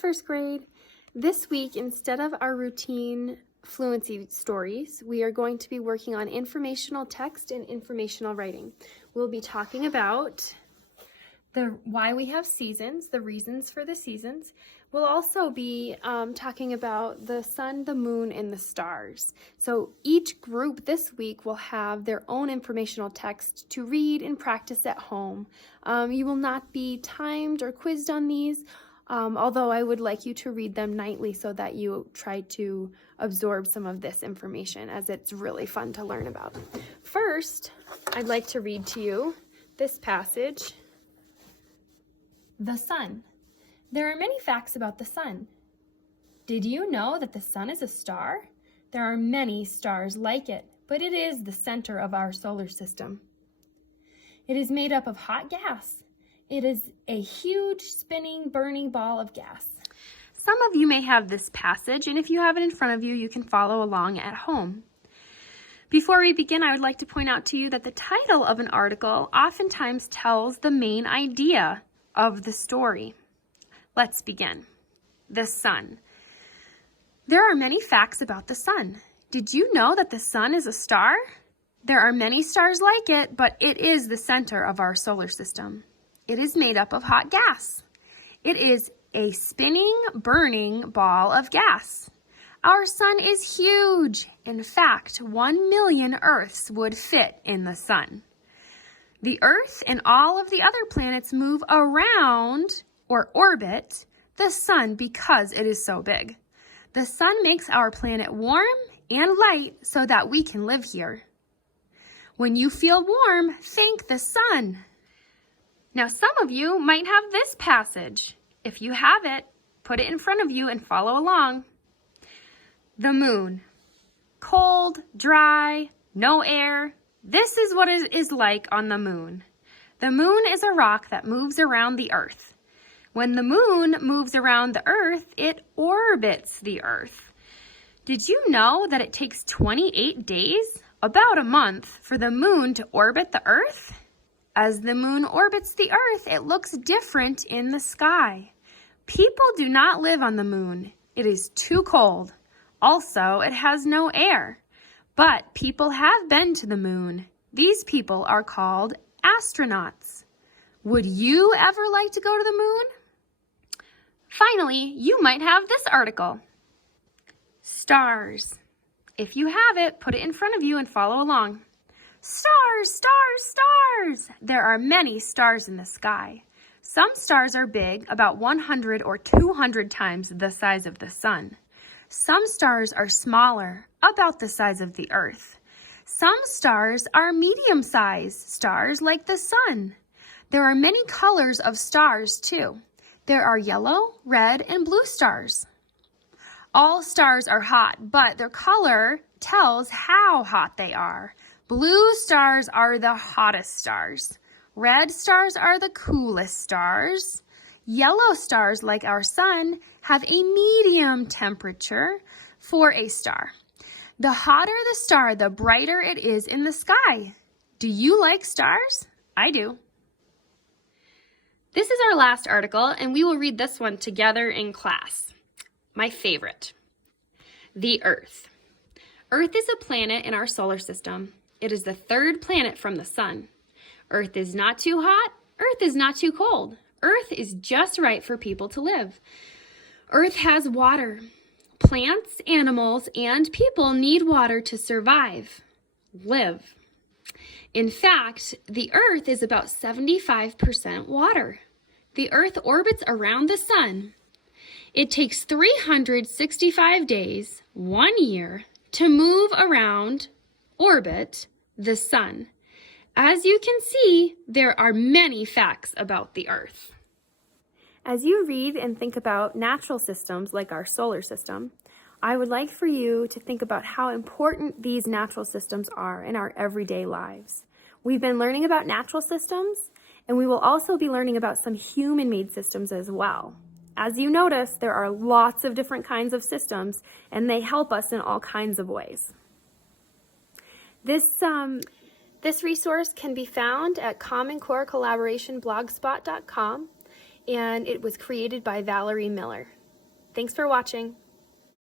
first grade. This week, instead of our routine fluency stories, we are going to be working on informational text and informational writing. We'll be talking about why we have seasons, the reasons for the seasons. We'll also be talking about the sun, the moon, and the stars. So each group this week will have their own informational text to read and practice at home. You will not be timed or quizzed on these, although I would like you to read them nightly so that you try to absorb some of this information, as it's really fun to learn about. First, I'd like to read to you this passage. The sun. There are many facts about the sun. Did you know that the sun is a star? There are many stars like it, but it is the center of our solar system. It is made up of hot gas. It is a huge spinning, burning ball of gas. Some of you may have this passage, and if you have it in front of you, you can follow along at home. Before we begin, I would like to point out to you that the title of an article oftentimes tells the main idea of the story. Let's begin. The sun. There are many facts about the sun. Did you know that the sun is a star? There are many stars like it, but it is the center of our solar system. It is made up of hot gas. It is a spinning, burning ball of gas. Our sun is huge. In fact, 1 million Earths would fit in the sun. The Earth and all of the other planets move around or orbit the sun because it is so big. The sun makes our planet warm and light so that we can live here. When you feel warm, thank the sun. Now, some of you might have this passage. If you have it, put it in front of you and follow along. The moon. Cold, dry, no air. This is what it is like on the moon. The moon is a rock that moves around the Earth. When the moon moves around the Earth, it orbits the Earth. Did you know that it takes 28 days, about a month, for the moon to orbit the Earth? As the moon orbits the Earth, it looks different in the sky. People do not live on the moon. It is too cold. Also, it has no air. But people have been to the moon. These people are called astronauts. Would you ever like to go to the moon? Finally, you might have this article. Stars. If you have it, put it in front of you and follow along. Stars, stars, stars! There are many stars in the sky. Some stars are big, about 100 or 200 times the size of the sun. Some stars are smaller, about the size of the Earth. Some stars are medium-sized stars like the sun. There are many colors of stars too. There are yellow, red, and blue stars. All stars are hot, but their color tells how hot they are. Blue stars are the hottest stars. Red stars are the coolest stars. Yellow stars, like our sun, have a medium temperature for a star. The hotter the star, the brighter it is in the sky. Do you like stars? I do. This is our last article, and we will read this one together in class. My favorite. The Earth. Earth is a planet in our solar system. It is the third planet from the sun. Earth is not too hot. Earth is not too cold. Earth is just right for people to live. Earth has water. Plants, animals, and people need water to survive, live. In fact, the Earth is about 75% water. The Earth orbits around the sun. It takes 365 days, 1 year, to move around, orbit, the sun. As you can see, there are many facts about the Earth. As you read and think about natural systems like our solar system, I would like for you to think about how important these natural systems are in our everyday lives. We've been learning about natural systems, and we will also be learning about some human-made systems as well. As you notice, there are lots of different kinds of systems, and they help us in all kinds of ways. This resource can be found at Common Core Collaboration blogspot.com, and it was created by Valerie Miller. Thanks for watching.